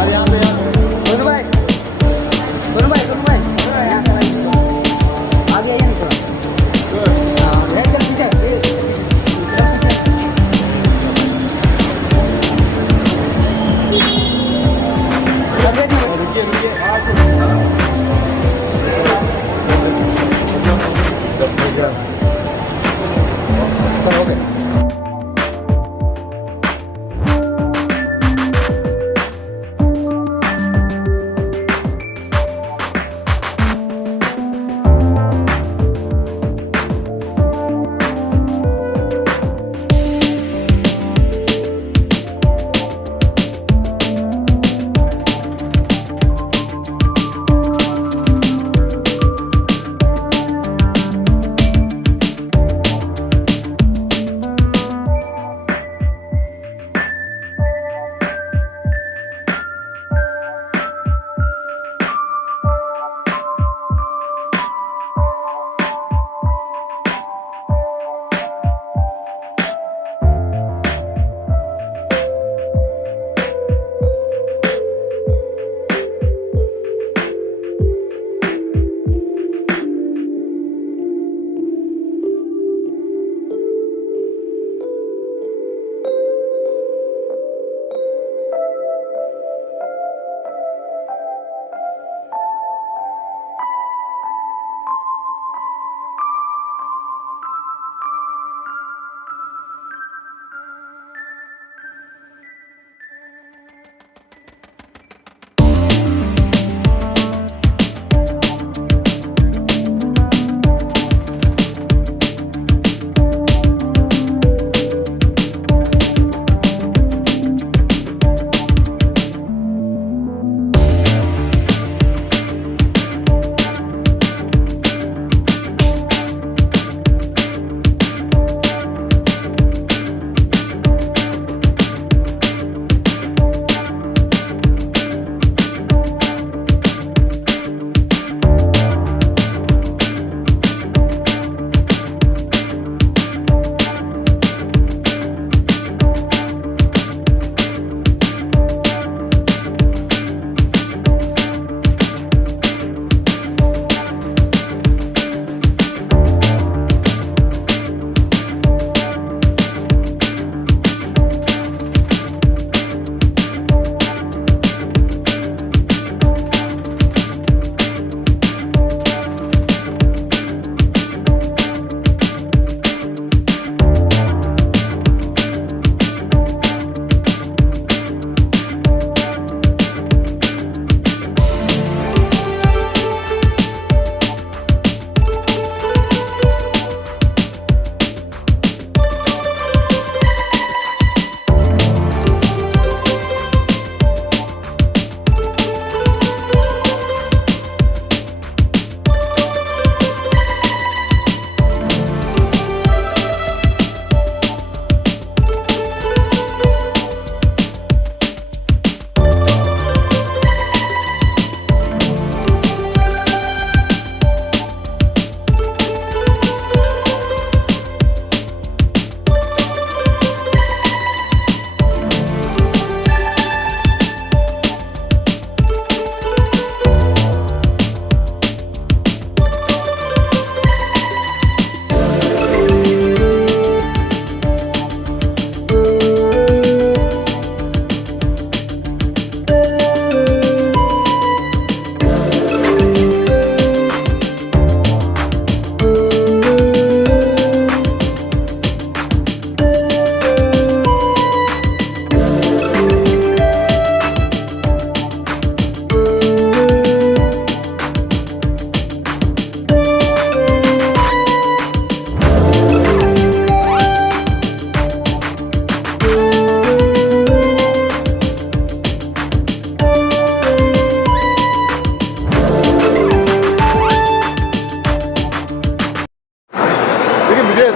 अरे यहाँ पे दोनों भाई आगे आइए नहीं थोड़ा। हाँ चल पीछे रुकिए हो गए।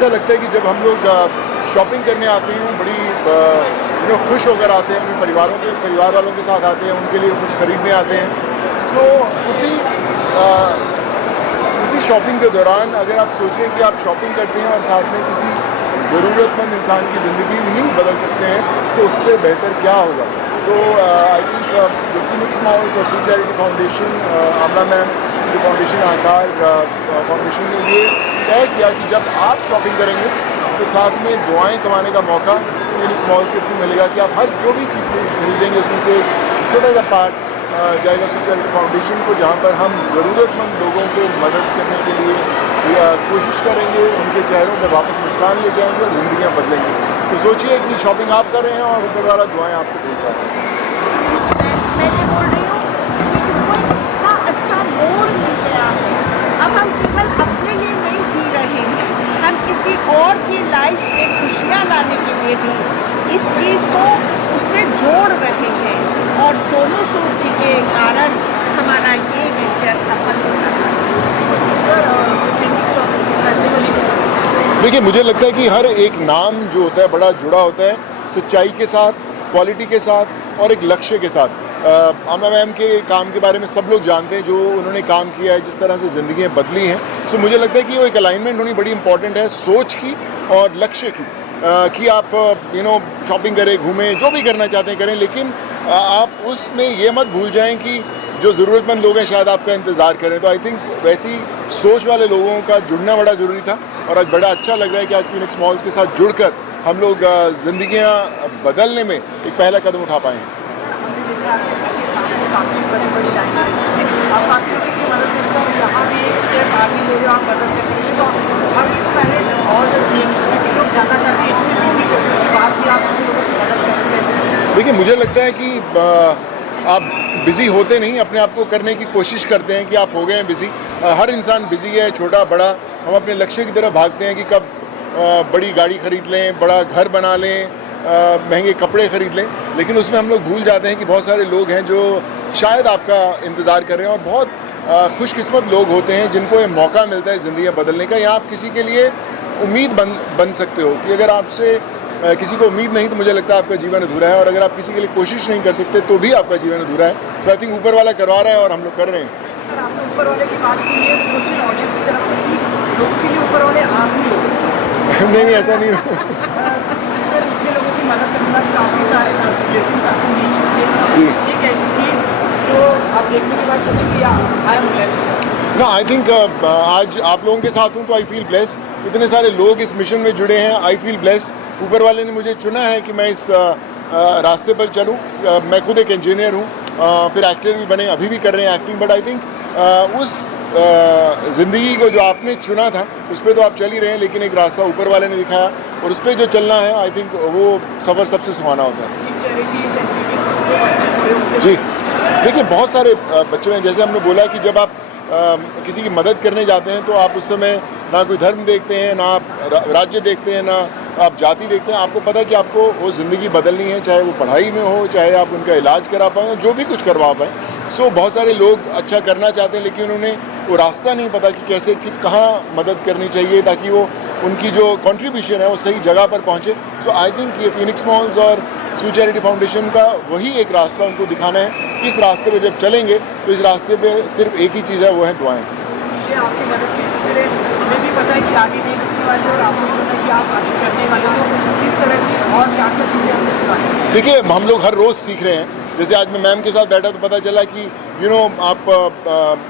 लगता है कि जब हम लोग शॉपिंग करने आते हैं बड़ी खुश होकर आते हैं, अपने परिवार वालों के साथ आते हैं, उनके लिए कुछ खरीदने आते हैं। सो उसी शॉपिंग के दौरान अगर आप सोचें कि आप शॉपिंग करते हैं और साथ में किसी ज़रूरतमंद इंसान की ज़िंदगी भी बदल सकते हैं, सो उससे बेहतर क्या होगा। तो आई थिंक जो फिनिक्स मॉल्स और सी चैरिटी फाउंडेशन, आमना मैम की फाउंडेशन, आकार फाउंडेशन ने ये तय किया कि जब आप शॉपिंग करेंगे तो साथ में दुआएं कमाने का मौका फिनिक्स मॉल्स के थ्रू मिलेगा कि आप हर जो भी चीज़ खरीदेंगे उसमें से एक छोटा सा पार्ट जाएगा सी चैरिटी फाउंडेशन को, जहाँ पर हम ज़रूरतमंद लोगों को मदद करने के लिए कोशिश करेंगे, उनके चेहरों पर वापस मुस्कान लेके आएंगे और ज़िंदगियाँ बदलेंगे। तो सोचिए कि शॉपिंग आप कर रहे हैं और ऊपर वाला दुआएं आपको भेज रहा है। मैं ये बोल रही हूँ कि इसको इतना अच्छा मोड़ मिल गया है। अब हम केवल अपने लिए नहीं जी रहे हैं, हम किसी और की लाइफ में खुशियाँ लाने के लिए भी इस चीज़ को उससे जोड़ रहे हैं और सोनू सूद जी के कारण हमारा ये वेंचर सफल हो रहा है। देखिए, मुझे लगता है कि हर एक नाम जो होता है बड़ा जुड़ा होता है सच्चाई के साथ, क्वालिटी के साथ और एक लक्ष्य के साथ। आमना मैम के काम के बारे में सब लोग जानते हैं, जो उन्होंने काम किया है, जिस तरह से ज़िंदगियाँ बदली हैं। सो मुझे लगता है कि वो एक अलाइनमेंट होनी बड़ी इंपॉर्टेंट है सोच की और लक्ष्य की, कि आप शॉपिंग करें, घूमें, जो भी करना चाहते हैं करें, लेकिन आप उसमें ये मत भूल जाएं कि जो ज़रूरतमंद लोग हैं शायद आपका इंतज़ार करें। तो आई थिंक वैसी सोच वाले लोगों का जुड़ना बड़ा ज़रूरी था और आज बड़ा अच्छा लग रहा है कि आज फिनिक्स मॉल्स के साथ जुड़कर हम लोग ज़िंदगियाँ बदलने में एक पहला कदम उठा पाए हैं। देखिए, मुझे लगता है कि आप बिज़ी होते नहीं, अपने आप को करने की कोशिश करते हैं कि आप हो गए हैं बिज़ी। हर इंसान बिज़ी है, छोटा बड़ा। हम अपने लक्ष्य की तरफ भागते हैं कि कब बड़ी गाड़ी ख़रीद लें, बड़ा घर बना लें, महंगे कपड़े ख़रीद लें, लेकिन उसमें हम लोग भूल जाते हैं कि बहुत सारे लोग हैं जो शायद आपका इंतज़ार कर रहे हैं और बहुत खुशकिस्मत लोग होते हैं जिनको ये मौका मिलता है ज़िंदगी बदलने का। या आप किसी के लिए उम्मीद बन सकते हो कि अगर आपसे किसी को उम्मीद नहीं तो मुझे लगता है आपका जीवन अधूरा है, और अगर आप किसी के लिए कोशिश नहीं कर सकते तो भी आपका जीवन अधूरा है। सो आई थिंक ऊपर वाला करवा रहा है और हम लोग कर रहे हैं। सर, आपने ऊपर वाले की बात की है, क्वेश्चन ऑडियंस की तरफ से कि लोगों के लिए ऊपर वाले आप ही हो। नहीं, ऐसा नहीं हो। सर, इतने लोगों की मदद करना काफ़ी सारे ब्लेसिंग्स आपको मिल चुकी है। जी। एक ऐसी चीज़ जो आप देखने के बाद सोचे कि आई एम ब्लेस्ड। ना, आई थिंक आज आप लोगों के साथ हूँ तो आई फील ब्लेस्ड। इतने सारे लोग इस मिशन में जुड़े हैं, आई फील ब्लेस्ड। ऊपर वाले ने मुझे चुना है कि मैं इस रास्ते पर चलूँ। मैं खुद एक इंजीनियर हूँ, फिर एक्टर भी बने, अभी भी कर रहे हैं एक्टिंग, बट आई थिंक उस ज़िंदगी को जो आपने चुना था उस पर तो आप चल ही रहे हैं, लेकिन एक रास्ता ऊपर वाले ने दिखाया और उस पर जो चलना है, आई थिंक वो सफ़र सबसे सुहाना होता है। जी, देखिए, बहुत सारे बच्चे हैं, जैसे हमने बोला कि जब आप किसी की मदद करने जाते हैं तो आप उस समय ना कोई धर्म देखते हैं, ना आप राज्य देखते हैं, ना आप जाति देखते हैं। आपको पता है कि आपको वो ज़िंदगी बदलनी है, चाहे वो पढ़ाई में हो, चाहे आप उनका इलाज करा पाएँ, जो भी कुछ करवा पाएँ। सो बहुत सारे लोग अच्छा करना चाहते हैं, लेकिन उन्हें वो रास्ता नहीं पता कि कैसे, कि कहाँ मदद करनी चाहिए ताकि वो उनकी जो कंट्रीब्यूशन है वो सही जगह पर पहुँचे। सो आई थिंक ये फिनिक्स मॉल्स और सी चैरिटी फाउंडेशन का वही एक रास्ता उनको दिखाना है कि इस रास्ते पे जब चलेंगे तो इस रास्ते पे सिर्फ एक ही चीज़ है, वो है दुआएं। ये आपकी मदद के सिलसिले हमें भी पता है कि आगे नहीं रुकने वाले और आपको भी पता है कि आप आगे करने वाले हो। किस तरह की और क्या क्या चीज़ें हमने बताई? देखिए, हम लोग हर रोज़ सीख रहे हैं। जैसे आज मैं मैम के साथ बैठा तो पता चला कि आप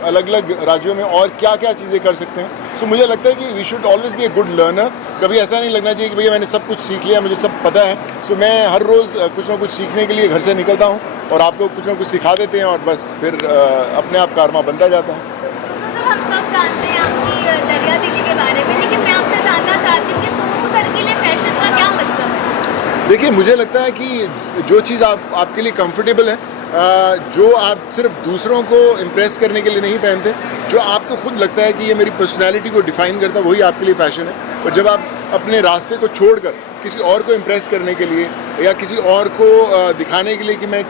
अलग अलग राज्यों में और क्या क्या चीज़ें कर सकते हैं। सो मुझे लगता है कि we should always be a good learner. कभी ऐसा नहीं लगना चाहिए कि भैया मैंने सब कुछ सीख लिया, मुझे सब पता है। सो मैं हर रोज़ कुछ ना कुछ सीखने के लिए घर से निकलता हूँ और आप लोग कुछ ना कुछ सिखा देते हैं और बस फिर अपने आप कारवा बनता जाता है। तो हम सब जानते हैं आपकी दरिया दिली के बारे में, लेकिन मैं आपसे जानना चाहती हूँ कि सोनू सर के लिए फैशन का क्या मतलब है? देखिए, मुझे लगता है कि जो चीज़ आपके लिए कंफर्टेबल है, जो आप सिर्फ दूसरों को इम्प्रेस करने के लिए नहीं पहनते, जो आपको खुद लगता है कि ये मेरी पर्सनैलिटी को डिफ़ाइन करता है, वही आपके लिए फ़ैशन है। और जब आप अपने रास्ते को छोड़कर किसी और को इम्प्रेस करने के लिए या किसी और को दिखाने के लिए कि मैं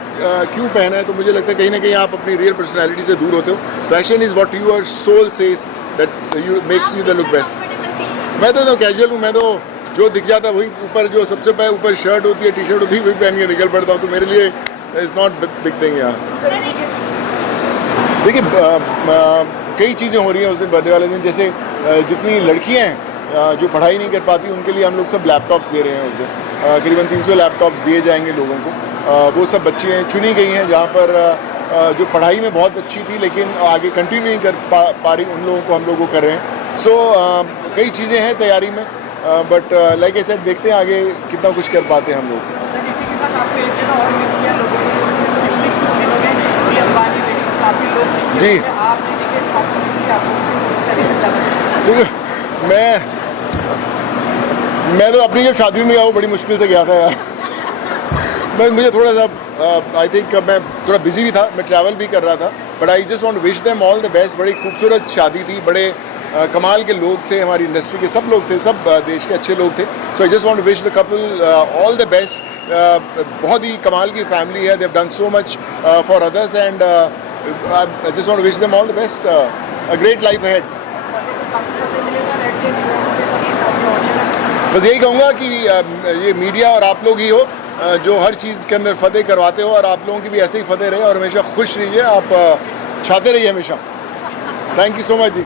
क्यों पहना है, तो मुझे लगता है कहीं ना कहीं आप अपनी रियल पर्सनैलिटी से दूर होते हो। Fashion is what your soul says that you makes you the look best. मैं तो कैजुअल हूँ, मैं तो जो दिख जाता है वही, ऊपर जो सबसे पहले ऊपर शर्ट होती है, टी शर्ट होती है, वही पहन के निकल पड़ता हूँ। तो मेरे लिए इज़ नॉट बिग थिंग यार। देखिए, कई चीज़ें हो रही हैं उस दिन बर्थडे वाले दिन। जैसे जितनी लड़कियाँ हैं जो पढ़ाई नहीं कर पाती, उनके लिए हम लोग सब लैपटॉप्स दे रहे हैं उस दिन। करीबन 300 लैपटॉप्स दिए जाएंगे लोगों को। वो सब बच्चियाँ चुनी गई हैं जहाँ पर जो पढ़ाई में बहुत अच्छी थी लेकिन आगे कंटिन्यू नहीं कर पा रही, उन लोगों को हम लोग वो कर रहे हैं। सो कई चीज़ें हैं तैयारी में, बट लाइक आई सेड देखते हैं आगे कितना कुछ कर पाते हैं हम लोग। सर इसी के साथ आपको एक जगह और मिस किया लोगों ने, पिछले कुछ दिनों में भी अंबानी वेडिंग्स काफ़ी लोग दिखे, जी। आपने दिखे, आपको मिस किया, आपको इस तरह से ज़्यादा। देखो मैं तो अपनी जब शादी में गया वो बड़ी मुश्किल से गया था यार। मुझे थोड़ा सा आई थिंक मैं थोड़ा बिजी भी था, मैं ट्रैवल भी कर रहा था, but I just want to wish them all the best. बड़ी खूबसूरत शादी थी, बड़े कमाल के लोग थे, हमारी इंडस्ट्री के सब लोग थे, सब देश के अच्छे लोग थे। So I just want to wish the couple all the best. बहुत ही कमाल की फैमिली है, they have done so much for others and I just want to wish them all the best, a great life ahead. बस यही कहूँगा कि ये मीडिया और आप लोग ही हो जो हर चीज़ के अंदर फतेह करवाते हो, और आप लोगों की भी ऐसे ही फतेह रहे और हमेशा खुश रहिए, आप छाते रहिए हमेशा। Thank you so much ji.